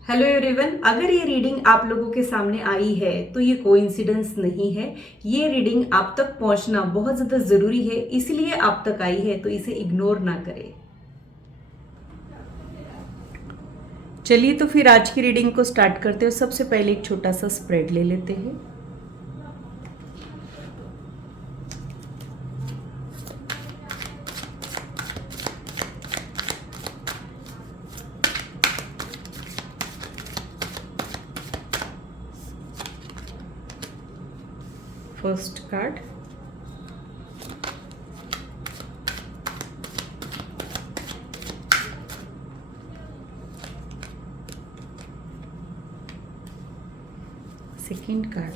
Hello everyone. अगर ये reading आप लोगों के सामने आई है तो ये कोइंसिडेंस नहीं है। ये रीडिंग आप तक पहुंचना बहुत ज़्यादा ज़रूरी है, इसलिए आप तक आई है, तो इसे इग्नोर ना करें। चलिए तो फिर आज की रीडिंग को स्टार्ट करते हो। सबसे पहले एक छोटा सा स्प्रेड ले लेते हैं। First card, second card,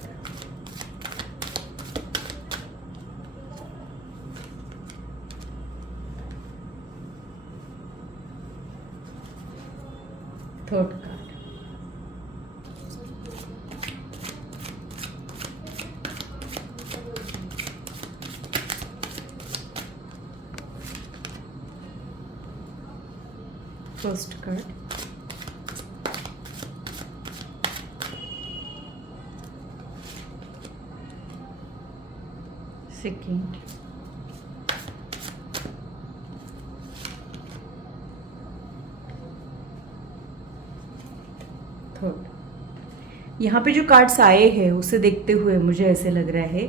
third card, first card, second, third. यहाँ पे जो कार्ड्स आए हैं उसे देखते हुए मुझे ऐसे लग रहा है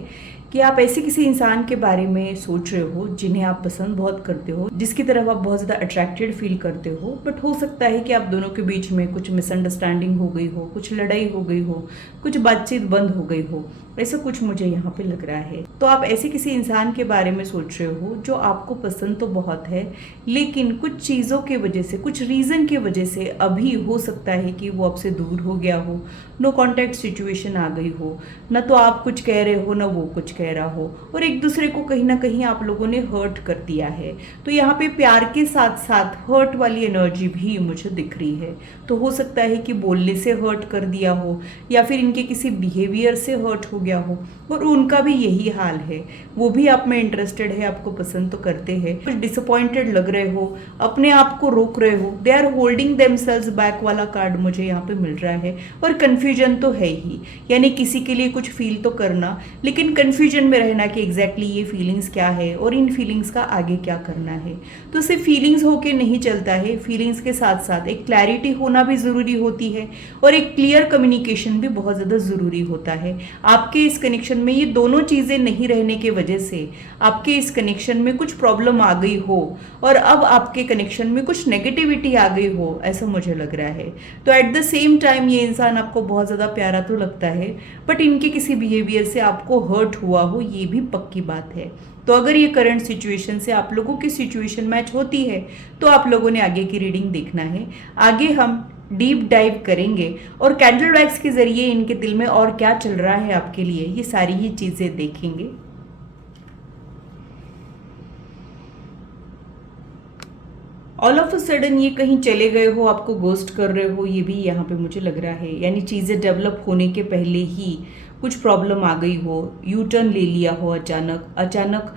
कि आप ऐसे किसी इंसान के बारे में सोच रहे हो जिन्हें आप पसंद बहुत करते हो, जिसकी तरफ आप बहुत ज़्यादा अट्रैक्टेड फील करते हो। बट हो सकता है कि आप दोनों के बीच में कुछ मिसअंडरस्टैंडिंग हो गई हो, कुछ लड़ाई हो गई हो, कुछ बातचीत बंद हो गई हो। ऐसा कुछ मुझे यहाँ पे लग रहा है। तो आप ऐसे किसी इंसान के बारे में सोच रहे हो जो आपको पसंद तो बहुत है, लेकिन कुछ चीज़ों की वजह से, कुछ रीज़न की वजह से अभी हो सकता है कि वो आपसे दूर हो गया हो, नो कॉन्टैक्ट सिचुएशन आ गई हो, ना तो आप कुछ कह रहे हो ना वो कुछ कह रहा हो, और एक दूसरे को कहीं ना कहीं आप लोगों ने हर्ट कर दिया है। तो यहाँ पे प्यार के साथ साथ हर्ट वाली एनर्जी भी मुझे दिख रही है। तो हो सकता है कि बोलने से हर्ट कर दिया हो, या फिर इनके किसी बिहेवियर से हर्ट हो गया हो, और उनका भी यही हाल है। वो भी आप में इंटरेस्टेड है, आपको पसंद तो करते हैं, कुछ डिसअपॉइंटेड लग रहे हो, अपने आप को रोक रहे हो। They are holding themselves back वाला कार्ड मुझे यहाँ पे मिल रहा है। और कन्फ्यूजन तो है ही, यानी किसी के लिए कुछ फील तो करना, लेकिन कन्फ्यूजन में रहना कि एग्जैक्टली ये फीलिंग्स क्या है और इन फीलिंग्स का आगे क्या करना है। तो सिर्फ फीलिंग्स होके नहीं चलता है, फीलिंग्स के साथ साथ एक क्लैरिटी होना भी ज़रूरी होती है, और एक क्लियर कम्युनिकेशन भी बहुत ज़्यादा ज़रूरी होता है। आपके इस कनेक्शन में ये दोनों चीज़ें नहीं रहने की वजह से आपके इस कनेक्शन में कुछ प्रॉब्लम आ गई हो, और अब आपके कनेक्शन में कुछ नेगेटिविटी आ गई हो, ऐसा मुझे लग रहा है। तो एट द सेम टाइम ये इंसान आपको बहुत ज़्यादा प्यारा तो लगता है, बट इनके किसी बिहेवियर से आपको हर्ट हुआ हो, ये भी पक्की बात है। तो अगर ये करंट सिचुएशन से आप लोगों की सिचुएशन मैच होती है तो आप लोगों ने आगे की रीडिंग देखना है। आगे हम डीप डाइव करेंगे और कैंडल वैक्स के जरिए इनके दिल में और क्या चल रहा है आपके लिए, ये सारी ही चीज़ें देखेंगे। ऑल ऑफ अ सडन ये कहीं चले गए हो, आपको गोस्ट कर रहे हो, ये भी यहाँ पे मुझे लग रहा है। यानी चीज़ें डेवलप होने के पहले ही कुछ प्रॉब्लम आ गई हो, यू टर्न ले लिया हो, अचानक अचानक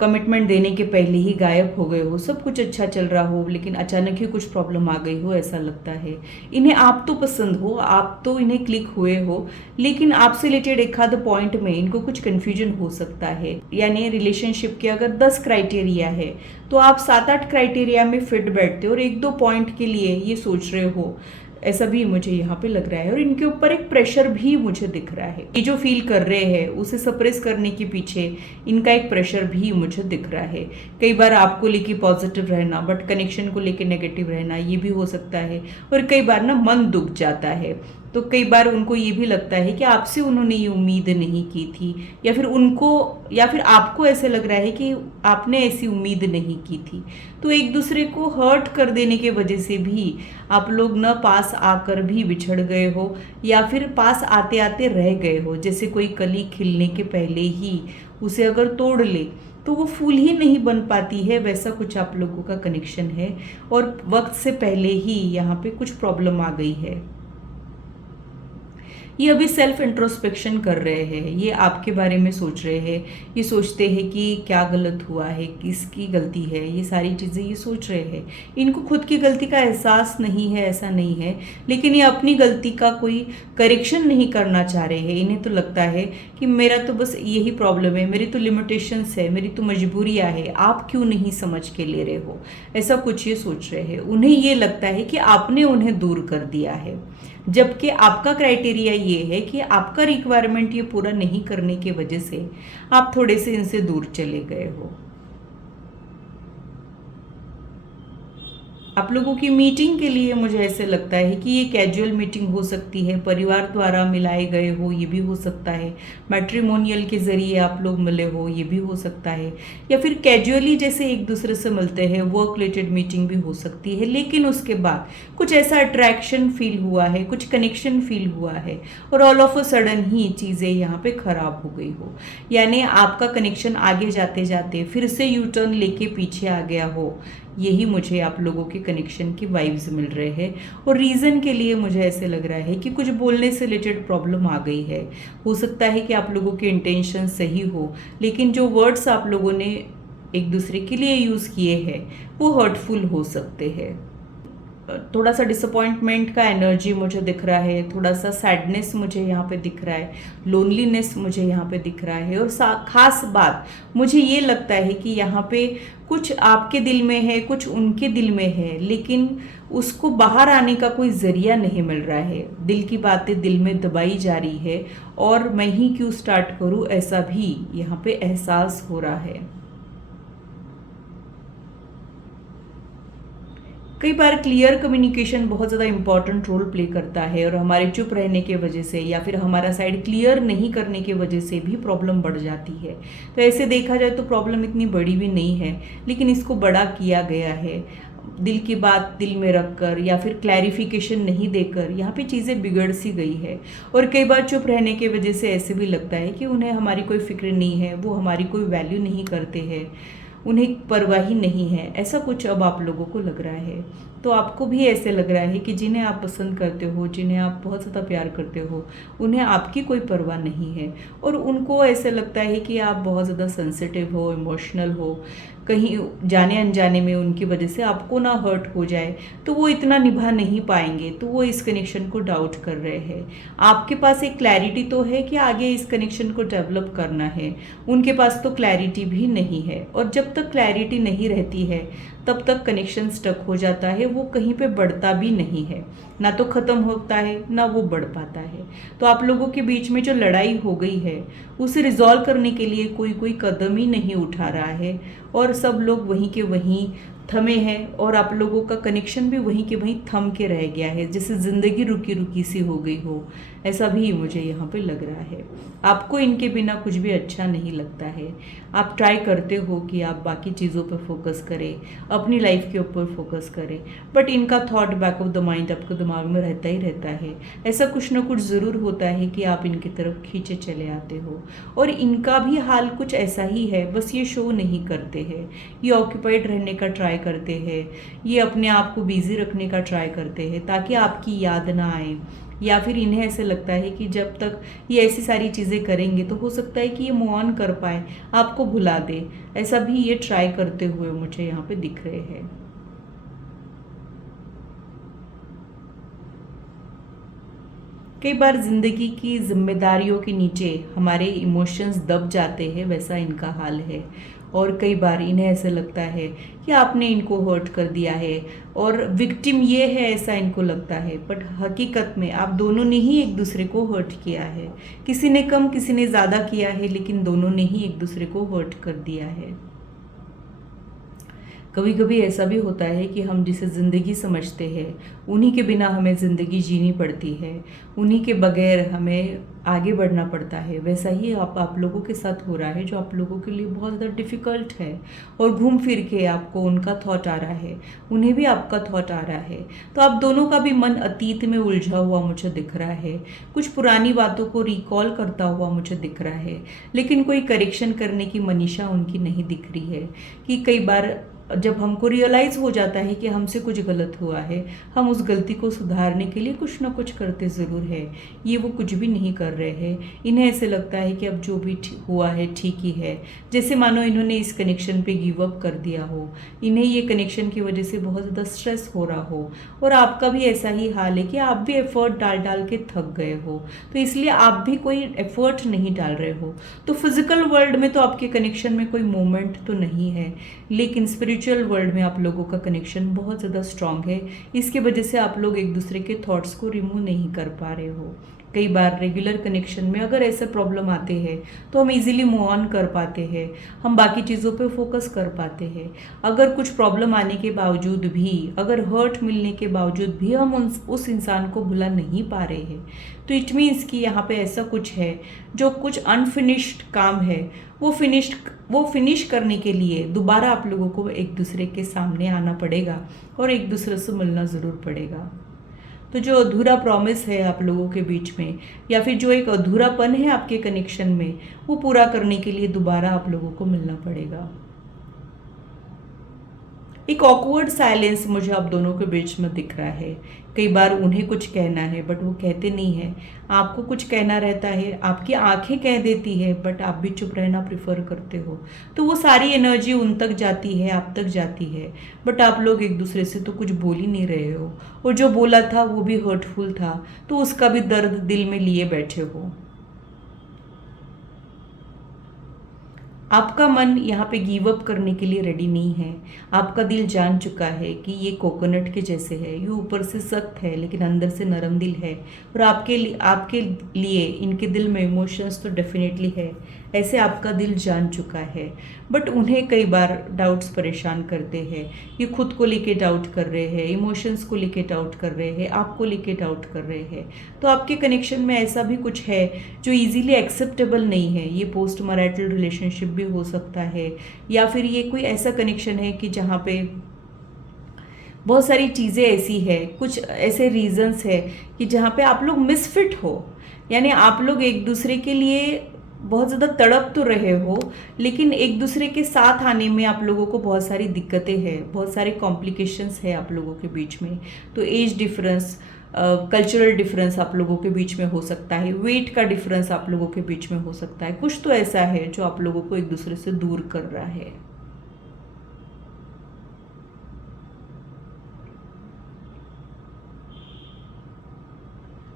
कमिटमेंट देने के पहले ही गायब हो गए हो। सब कुछ अच्छा चल रहा हो लेकिन अचानक ही कुछ प्रॉब्लम आ गई हो, ऐसा लगता है। इन्हें आप तो पसंद हो, आप तो इन्हें क्लिक हुए हो, लेकिन आपसे रिलेटेड एक आध पॉइंट में इनको कुछ कन्फ्यूजन हो सकता है। यानी रिलेशनशिप के अगर 10 क्राइटेरिया है तो आप 7-8 क्राइटेरिया में फिट बैठते हो, और एक दो पॉइंट के लिए ये सोच रहे हो, ऐसा भी मुझे यहाँ पे लग रहा है। और इनके ऊपर एक प्रेशर भी मुझे दिख रहा है। ये जो फील कर रहे हैं उसे सप्रेस करने के पीछे इनका एक प्रेशर भी मुझे दिख रहा है। कई बार आपको लेके पॉजिटिव रहना बट कनेक्शन को लेके नेगेटिव रहना, ये भी हो सकता है। और कई बार ना मन दुख जाता है, तो कई बार उनको ये भी लगता है कि आपसे उन्होंने ये उम्मीद नहीं की थी, या फिर उनको या फिर आपको ऐसे लग रहा है कि आपने ऐसी उम्मीद नहीं की थी। तो एक दूसरे को हर्ट कर देने के वजह से भी आप लोग न पास आकर भी बिछड़ गए हो, या फिर पास आते आते रह गए हो। जैसे कोई कली खिलने के पहले ही उसे अगर तोड़ ले तो वो फूल ही नहीं बन पाती है, वैसा कुछ आप लोगों का कनेक्शन है। और वक्त से पहले ही यहाँ पे कुछ प्रॉब्लम आ गई है। ये अभी सेल्फ इंट्रोस्पेक्शन कर रहे हैं, ये आपके बारे में सोच रहे हैं, ये सोचते हैं कि क्या गलत हुआ है, किसकी गलती है, ये सारी चीज़ें ये सोच रहे हैं। इनको खुद की गलती का एहसास नहीं है, ऐसा नहीं है, लेकिन ये अपनी गलती का कोई करेक्शन नहीं करना चाह रहे हैं। इन्हें तो लगता है कि मेरा तो बस यही प्रॉब्लम है, मेरी तो लिमिटेशंस है, मेरी तो मजबूरियाँ है, आप क्यों नहीं समझ के ले रहे हो, ऐसा कुछ ये सोच रहे हैं। उन्हें ये लगता है कि आपने उन्हें दूर कर दिया है, जबकि आपका क्राइटेरिया ये है कि आपका रिक्वायरमेंट ये पूरा नहीं करने की वजह से आप थोड़े से इनसे दूर चले गए हो। आप लोगों की मीटिंग के लिए मुझे ऐसे लगता है कि ये कैजुअल मीटिंग हो सकती है, परिवार द्वारा मिलाए गए हो ये भी हो सकता है, मैट्रिमोनियल के ज़रिए आप लोग मिले हो ये भी हो सकता है, या फिर कैजुअली जैसे एक दूसरे से मिलते हैं वर्क रिलेटेड मीटिंग भी हो सकती है। लेकिन उसके बाद कुछ ऐसा अट्रैक्शन फील हुआ है, कुछ कनेक्शन फील हुआ है और ऑल ऑफ अ सडन ही चीज़ें यहाँ पे ख़राब हो गई हो, यानी आपका कनेक्शन आगे जाते जाते फिर से यू टर्न लेके पीछे आ गया हो। यही मुझे आप लोगों के कनेक्शन की वाइब्स मिल रहे हैं। और रीज़न के लिए मुझे ऐसे लग रहा है कि कुछ बोलने से रिलेटेड प्रॉब्लम आ गई है। हो सकता है कि आप लोगों के इंटेंशन सही हो, लेकिन जो वर्ड्स आप लोगों ने एक दूसरे के लिए यूज़ किए हैं वो हर्टफुल हो सकते हैं। थोड़ा सा डिसअपॉइंटमेंट का एनर्जी मुझे दिख रहा है, थोड़ा सा सैडनेस मुझे यहाँ पे दिख रहा है, लोनलीनेस मुझे यहाँ पे दिख रहा है। और खास बात मुझे ये लगता है कि यहाँ पे कुछ आपके दिल में है, कुछ उनके दिल में है, लेकिन उसको बाहर आने का कोई ज़रिया नहीं मिल रहा है। दिल की बातें दिल में दबाई जा रही है और मैं ही क्यों स्टार्ट करूँ, ऐसा भी यहाँ पे एहसास हो रहा है। कई बार क्लियर कम्युनिकेशन बहुत ज़्यादा इंपॉर्टेंट रोल प्ले करता है और हमारे चुप रहने के वजह से या फिर हमारा साइड क्लियर नहीं करने के वजह से भी प्रॉब्लम बढ़ जाती है। तो ऐसे देखा जाए तो प्रॉब्लम इतनी बड़ी भी नहीं है, लेकिन इसको बड़ा किया गया है। दिल की बात दिल में रख कर या फिर क्लैरिफिकेशन नहीं देकर यहाँ पे चीज़ें बिगड़ सी गई है। और कई बार चुप रहने की वजह से ऐसे भी लगता है कि उन्हें हमारी कोई फिक्र नहीं है, वो हमारी कोई वैल्यू नहीं करते हैं, उन्हें परवाह ही नहीं है, ऐसा कुछ अब आप लोगों को लग रहा है। तो आपको भी ऐसे लग रहा है कि जिन्हें आप पसंद करते हो, जिन्हें आप बहुत ज़्यादा प्यार करते हो, उन्हें आपकी कोई परवाह नहीं है। और उनको ऐसे लगता है कि आप बहुत ज़्यादा सेंसिटिव हो, इमोशनल हो, कहीं जाने अनजाने में उनकी वजह से आपको ना हर्ट हो जाए तो वो इतना निभा नहीं पाएंगे, तो वो इस कनेक्शन को डाउट कर रहे हैं। आपके पास एक क्लैरिटी तो है कि आगे इस कनेक्शन को डेवलप करना है, उनके पास तो क्लैरिटी भी नहीं है। और जब तक क्लैरिटी नहीं रहती है तब तक कनेक्शन स्टक हो जाता है, वो कहीं पे बढ़ता भी नहीं है, ना तो ख़त्म होता है ना वो बढ़ पाता है। तो आप लोगों के बीच में जो लड़ाई हो गई है उसे रिजॉल्व करने के लिए कोई कदम ही नहीं उठा रहा है और सब लोग वहीं के वहीं थमे हैं और आप लोगों का कनेक्शन भी वहीं के वहीं थम के रह गया है, जैसे ज़िंदगी रुकी रुकी सी हो गई हो, ऐसा भी मुझे यहाँ पे लग रहा है। आपको इनके बिना कुछ भी अच्छा नहीं लगता है। आप ट्राई करते हो कि आप बाकी चीज़ों पर फोकस करें, अपनी लाइफ के ऊपर फोकस करें, बट इनका thought back of the mind आपके दिमाग में रहता ही रहता है। ऐसा कुछ ना कुछ ज़रूर होता है कि आप इनकी तरफ खींचे चले आते हो और इनका भी हाल कुछ ऐसा ही है, बस ये शो नहीं करते हैं, ये ऑक्यूपाइड रहने का ट्राई करते हैं, ये अपने आप को बिजी रखने का ट्राई करते हैं ताकि आपकी याद ना आए। या फिर इन्हें ऐसे लगता है कि जब तक ये ऐसी सारी चीज़ें करेंगे तो हो सकता है कि ये मूव ऑन कर पाए, आपको भुला दे, ऐसा भी ये ट्राई करते हुए मुझे यहाँ पे दिख रहे हैं। कई बार ज़िंदगी की जिम्मेदारियों के नीचे हमारे इमोशंस दब जाते हैं, वैसा इनका हाल है। और कई बार इन्हें ऐसे लगता है कि आपने इनको हर्ट कर दिया है और विक्टिम ये है, ऐसा इनको लगता है, बट हकीकत में आप दोनों ने ही एक दूसरे को हर्ट किया है। किसी ने कम किसी ने ज़्यादा किया है, लेकिन दोनों ने ही एक दूसरे को हर्ट कर दिया है। कभी कभी ऐसा भी होता है कि हम जिसे ज़िंदगी समझते हैं उन्हीं के बिना हमें ज़िंदगी जीनी पड़ती है, उन्हीं के बगैर हमें आगे बढ़ना पड़ता है। वैसा ही आप लोगों के साथ हो रहा है, जो आप लोगों के लिए बहुत ज़्यादा डिफ़िकल्ट है और घूम फिर के आपको उनका थॉट आ रहा है, उन्हें भी आपका थॉट आ रहा है। तो आप दोनों का भी मन अतीत में उलझा हुआ मुझे दिख रहा है, कुछ पुरानी बातों को रिकॉल करता हुआ मुझे दिख रहा है, लेकिन कोई करेक्शन करने की मनीषा उनकी नहीं दिख रही है। कि कई बार जब हमको रियलाइज़ हो जाता है कि हमसे कुछ गलत हुआ है, हम उस गलती को सुधारने के लिए कुछ ना कुछ करते ज़रूर है। ये वो कुछ भी नहीं कर रहे हैं, इन्हें ऐसे लगता है कि अब जो भी हुआ है ठीक ही है। जैसे मानो इन्होंने इस कनेक्शन पे गिव अप कर दिया हो, इन्हें ये कनेक्शन की वजह से बहुत ज़्यादा स्ट्रेस हो रहा हो, और आपका भी ऐसा ही हाल है कि आप भी एफर्ट डाल डाल के थक गए हो, तो इसलिए आप भी कोई एफर्ट नहीं डाल रहे हो। तो फिजिकल वर्ल्ड में तो आपके कनेक्शन में कोई मोमेंट तो नहीं है, लेकिन स्पिरिचुअल वर्ल्ड में आप लोगों का कनेक्शन बहुत ज़्यादा स्ट्रांग है। इसकी वजह से आप लोग एक दूसरे के थॉट्स को रिमूव नहीं कर पा रहे हो। कई बार रेगुलर कनेक्शन में अगर ऐसे प्रॉब्लम आते हैं तो हम इजीली मूव ऑन कर पाते हैं, हम बाकी चीज़ों पे फोकस कर पाते हैं। अगर कुछ प्रॉब्लम आने के बावजूद भी, अगर हर्ट मिलने के बावजूद भी हम उस इंसान को भुला नहीं पा रहे हैं, तो इट मीन्स कि यहाँ पे ऐसा कुछ है, जो कुछ अनफिनिश्ड काम है वो फिनिश करने के लिए दोबारा आप लोगों को एक दूसरे के सामने आना पड़ेगा और एक दूसरे से मिलना ज़रूर पड़ेगा। तो जो अधूरा प्रॉमिस है आप लोगों के बीच में, या फिर जो एक अधूरापन है आपके कनेक्शन में, वो पूरा करने के लिए दोबारा आप लोगों को मिलना पड़ेगा। एक ऑकवर्ड साइलेंस मुझे आप दोनों के बीच में दिख रहा है। कई बार उन्हें कुछ कहना है बट वो कहते नहीं है, आपको कुछ कहना रहता है, आपकी आंखें कह देती है बट आप भी चुप रहना प्रिफर करते हो। तो वो सारी एनर्जी उन तक जाती है, आप तक जाती है, बट आप लोग एक दूसरे से तो कुछ बोल ही नहीं रहे हो, और जो बोला था वो भी हर्टफुल था, तो उसका भी दर्द दिल में लिए बैठे हो। आपका मन यहाँ पे गिव अप करने के लिए रेडी नहीं है। आपका दिल जान चुका है कि ये कोकोनट के जैसे है, ये ऊपर से सख्त है लेकिन अंदर से नरम दिल है, और आपके लिए इनके दिल में इमोशंस तो डेफिनेटली है, ऐसे आपका दिल जान चुका है। बट उन्हें कई बार डाउट्स परेशान करते हैं, ये खुद को लेके डाउट कर रहे हैं, इमोशंस को लेके डाउट कर रहे हैं, आपको लेके डाउट कर रहे हैं। तो आपके कनेक्शन में ऐसा भी कुछ है जो इजीली एक्सेप्टेबल नहीं है। ये पोस्ट मैरिटल रिलेशनशिप भी हो सकता है, या फिर ये कोई ऐसा कनेक्शन है कि जहाँ पे बहुत सारी चीज़ें ऐसी है, कुछ ऐसे रीजंस है कि जहाँ पे आप लोग मिसफिट हो, यानी आप लोग एक दूसरे के लिए बहुत ज़्यादा तड़प तो रहे हो, लेकिन एक दूसरे के साथ आने में आप लोगों को बहुत सारी दिक्कतें हैं, बहुत सारे कॉम्प्लिकेशंस है आप लोगों के बीच में। तो एज डिफरेंस, कल्चरल डिफरेंस आप लोगों के बीच में हो सकता है, वेट का डिफरेंस आप लोगों के बीच में हो सकता है, कुछ तो ऐसा है जो आप लोगों को एक दूसरे से दूर कर रहा है।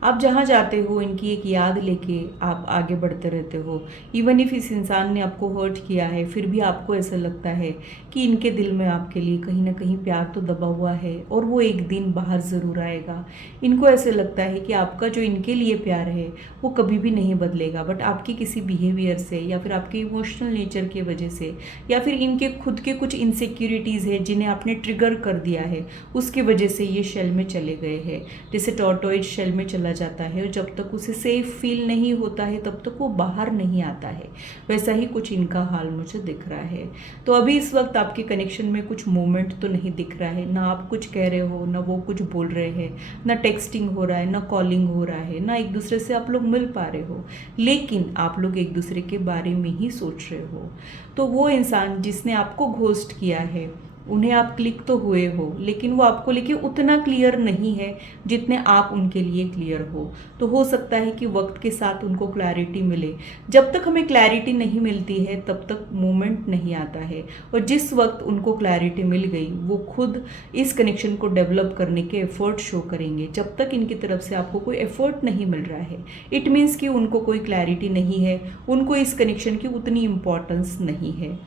आप जहाँ जाते हो इनकी एक याद लेके आप आगे बढ़ते रहते हो। इवन इफ इस इंसान ने आपको हर्ट किया है, फिर भी आपको ऐसा लगता है कि इनके दिल में आपके लिए कहीं ना कहीं प्यार तो दबा हुआ है, और वो एक दिन बाहर ज़रूर आएगा। इनको ऐसे लगता है कि आपका जो इनके लिए प्यार है वो कभी भी नहीं बदलेगा, बट आपके किसी बिहेवियर से, या फिर आपके इमोशनल नेचर की वजह से, या फिर इनके खुद के कुछ इनसिक्योरिटीज़ है जिन्हें आपने ट्रिगर कर दिया है, उसकी वजह से ये शेल में चले गए हैं। जैसे टॉर्टोइज शेल में चला जाता है, और जब तक उसे सेफ फील नहीं होता है तब तक वो बाहर नहीं आता है, वैसा ही कुछ इनका हाल मुझे दिख रहा है। तो अभी इस वक्त आपके कनेक्शन में कुछ मूवमेंट तो नहीं दिख रहा है, ना आप कुछ कह रहे हो, ना वो कुछ बोल रहे हैं, ना टेक्सटिंग हो रहा है, ना कॉलिंग हो रहा है, ना एक दूसरे से आप लोग मिल पा रहे हो, लेकिन आप लोग एक दूसरे के बारे में ही सोच रहे हो। तो वो इंसान जिसने आपको घोस्ट किया है, उन्हें आप क्लिक तो हुए हो, लेकिन वो आपको लेके उतना क्लियर नहीं है जितने आप उनके लिए क्लियर हो। तो हो सकता है कि वक्त के साथ उनको क्लैरिटी मिले। जब तक हमें क्लैरिटी नहीं मिलती है तब तक मूवमेंट नहीं आता है, और जिस वक्त उनको क्लैरिटी मिल गई वो खुद इस कनेक्शन को डेवलप करने के एफर्ट शो करेंगे। जब तक इनकी तरफ से आपको कोई एफर्ट नहीं मिल रहा है, इट मीन्स कि उनको कोई क्लैरिटी नहीं है, उनको इस कनेक्शन की उतनी इम्पॉर्टेंस नहीं है।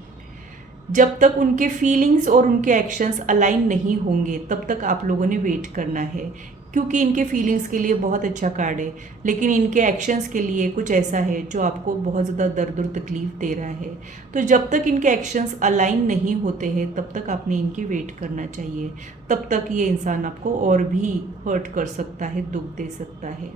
जब तक उनके फीलिंग्स और उनके एक्शंस अलाइन नहीं होंगे तब तक आप लोगों ने वेट करना है, क्योंकि इनके फीलिंग्स के लिए बहुत अच्छा कार्ड है, लेकिन इनके एक्शंस के लिए कुछ ऐसा है जो आपको बहुत ज़्यादा दर्द और तकलीफ दे रहा है। तो जब तक इनके एक्शंस अलाइन नहीं होते हैं तब तक आपने इनकी वेट करना चाहिए। तब तक ये इंसान आपको और भी हर्ट कर सकता है, दुख दे सकता है।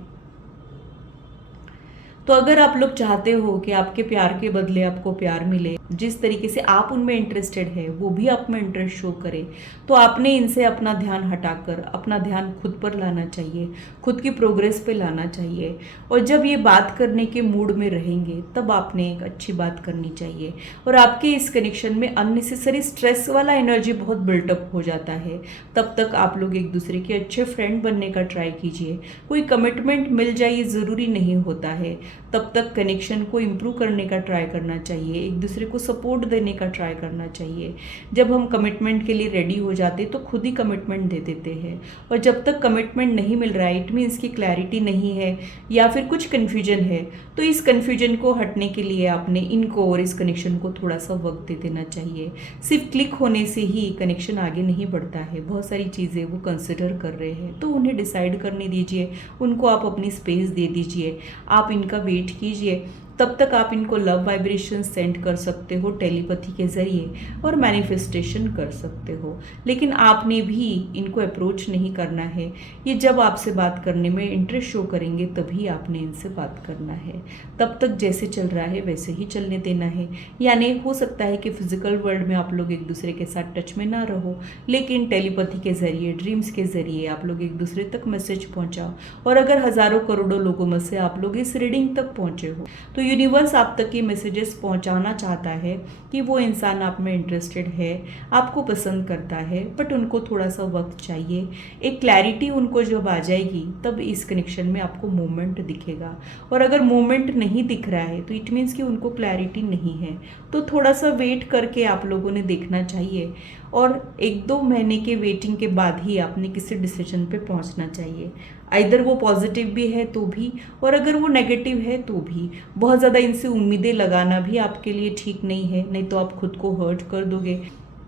तो अगर आप लोग चाहते हो कि आपके प्यार के बदले आपको प्यार मिले, जिस तरीके से आप उनमें इंटरेस्टेड है वो भी आप में इंटरेस्ट शो करे, तो आपने इनसे अपना ध्यान हटाकर अपना ध्यान खुद पर लाना चाहिए, खुद की प्रोग्रेस पे लाना चाहिए। और जब ये बात करने के मूड में रहेंगे तब आपने एक अच्छी बात करनी चाहिए। और आपके इस कनेक्शन में अननेसेसरी स्ट्रेस वाला एनर्जी बहुत बिल्टअप हो जाता है, तब तक आप लोग एक दूसरे के अच्छे फ्रेंड बनने का ट्राई कीजिए। कोई कमिटमेंट मिल जाए ये ज़रूरी नहीं होता है, तब तक कनेक्शन को इम्प्रूव करने का ट्राई करना चाहिए, एक दूसरे को सपोर्ट देने का ट्राई करना चाहिए। जब हम कमिटमेंट के लिए रेडी हो जाते तो खुद ही कमिटमेंट दे देते हैं, और जब तक कमिटमेंट नहीं मिल रहा है, इट मीन्स की क्लैरिटी नहीं है या फिर कुछ कन्फ्यूजन है, तो इस कन्फ्यूजन को हटने के लिए आपने इनको और इस कनेक्शन को थोड़ा सा वक्त दे देना चाहिए। सिर्फ क्लिक होने से ही कनेक्शन आगे नहीं बढ़ता है, बहुत सारी चीज़ें वो कंसिडर कर रहे हैं, तो उन्हें डिसाइड करने दीजिए, उनको आप अपनी स्पेस दे दीजिए, आप इनका वेट कीजिए। तब तक आप इनको लव वाइब्रेशन सेंड कर सकते हो टेलीपैथी के ज़रिए और मैनिफेस्टेशन कर सकते हो, लेकिन आपने भी इनको अप्रोच नहीं करना है। ये जब आपसे बात करने में इंटरेस्ट शो करेंगे तभी आपने इनसे बात करना है, तब तक जैसे चल रहा है वैसे ही चलने देना है। यानी हो सकता है कि फिजिकल वर्ल्ड में आप लोग एक दूसरे के साथ टच में ना रहो, लेकिन टेलीपैथी के ज़रिए, ड्रीम्स के ज़रिए आप लोग एक दूसरे तक मैसेज पहुँचाओ। और अगर हज़ारों करोड़ों लोगों में से आप लोग इस रीडिंग तक पहुँचे हो, तो यूनिवर्स आप तक ये मैसेजेस पहुंचाना चाहता है कि वो इंसान आप में इंटरेस्टेड है, आपको पसंद करता है, बट उनको थोड़ा सा वक्त चाहिए। एक क्लैरिटी उनको जब आ जाएगी तब इस कनेक्शन में आपको मूवमेंट दिखेगा, और अगर मूवमेंट नहीं दिख रहा है तो इट मीन्स कि उनको क्लैरिटी नहीं है। तो थोड़ा सा वेट करके आप लोगों ने देखना चाहिए, और 1-2 महीने के वेटिंग के बाद ही आपने किसी डिसीजन पे पहुंचना चाहिए। इधर वो पॉजिटिव भी है तो भी, और अगर वो नेगेटिव है तो भी। बहुत ज़्यादा इनसे उम्मीदें लगाना भी आपके लिए ठीक नहीं है, नहीं तो आप खुद को हर्ट कर दोगे।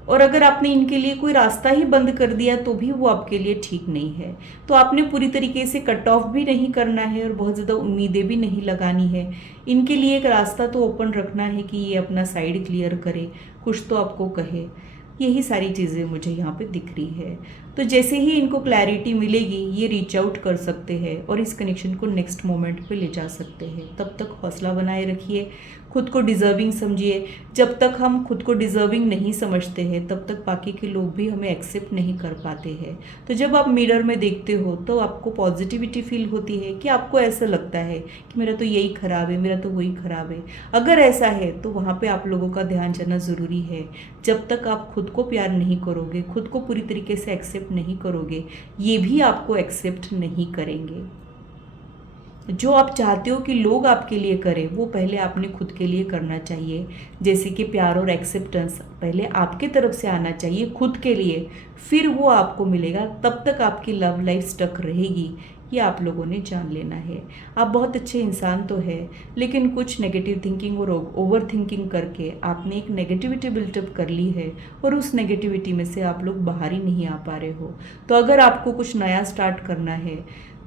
और अगर आपने इनके लिए कोई रास्ता ही बंद कर दिया तो भी वो आपके लिए ठीक नहीं है। तो आपने पूरी तरीके से कट ऑफ भी नहीं करना है और बहुत ज़्यादा उम्मीदें भी नहीं लगानी है। इनके लिए एक रास्ता तो ओपन रखना है कि ये अपना साइड क्लियर करे, कुछ तो आपको कहे। यही सारी चीज़ें मुझे यहाँ पे दिख रही है। तो जैसे ही इनको क्लैरिटी मिलेगी ये रीच आउट कर सकते हैं और इस कनेक्शन को नेक्स्ट मोमेंट पे ले जा सकते हैं। तब तक हौसला बनाए रखिए, खुद को डिज़र्विंग समझिए। जब तक हम खुद को डिज़र्विंग नहीं समझते हैं तब तक बाकी के लोग भी हमें एक्सेप्ट नहीं कर पाते हैं। तो जब आप मिरर में देखते हो तो आपको पॉजिटिविटी फील होती है कि आपको ऐसा लगता है कि मेरा तो यही खराब है, मेरा तो वही खराब है। अगर ऐसा है तो वहाँ पे आप लोगों का ध्यान जाना ज़रूरी है। जब तक आप खुद को प्यार नहीं करोगे, खुद को पूरी तरीके से एक्सेप्ट नहीं करोगे, ये भी आपको एक्सेप्ट नहीं करेंगे। जो आप चाहते हो कि लोग आपके लिए करें वो पहले आपने खुद के लिए करना चाहिए। जैसे कि प्यार और एक्सेप्टेंस पहले आपके तरफ से आना चाहिए खुद के लिए, फिर वो आपको मिलेगा। तब तक आपकी लव लाइफ स्टक रहेगी, ये आप लोगों ने जान लेना है। आप बहुत अच्छे इंसान तो है, लेकिन कुछ नेगेटिव थिंकिंग और ओवर थिंकिंग करके आपने एक नेगेटिविटी बिल्टअप कर ली है और उस नेगेटिविटी में से आप लोग बाहर ही नहीं आ पा रहे हो। तो अगर आपको कुछ नया स्टार्ट करना है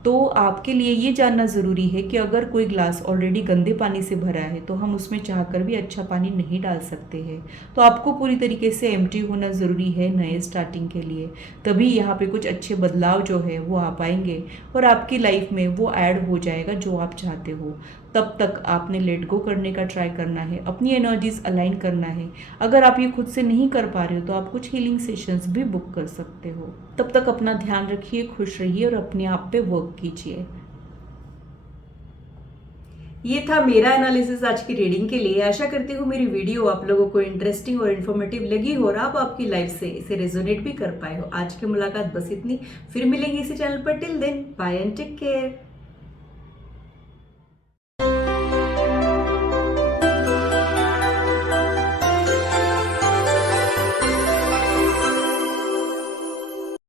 तो आपके लिए ये जानना ज़रूरी है कि अगर कोई ग्लास ऑलरेडी गंदे पानी से भरा है तो हम उसमें चाहकर भी अच्छा पानी नहीं डाल सकते हैं। तो आपको पूरी तरीके से एम्प्टी होना ज़रूरी है नए स्टार्टिंग के लिए, तभी यहाँ पे कुछ अच्छे बदलाव जो है वो आ पाएंगे और आपकी लाइफ में वो ऐड हो जाएगा जो आप चाहते हो। तब तक आपने लेट गो करने का ट्राई करना है, अपनी एनर्जीज अलाइन करना है। अगर आप ये खुद से नहीं कर पा रहे हो तो आप कुछ हीलिंग सेशंस भी बुक कर सकते हो। तब तक अपना ध्यान रखिए, खुश रहिए और अपने आप पे वर्क कीजिए। ये था मेरा एनालिसिस आज की रीडिंग के लिए। आशा करती हूँ मेरी वीडियो आप लोगों को इंटरेस्टिंग और इन्फॉर्मेटिव लगी हो और आप आपकी लाइफ से इसे रेजोनेट भी कर पाए हो। आज की मुलाकात बस इतनी, फिर मिलेंगे इसी चैनल पर। Till then bye and take care.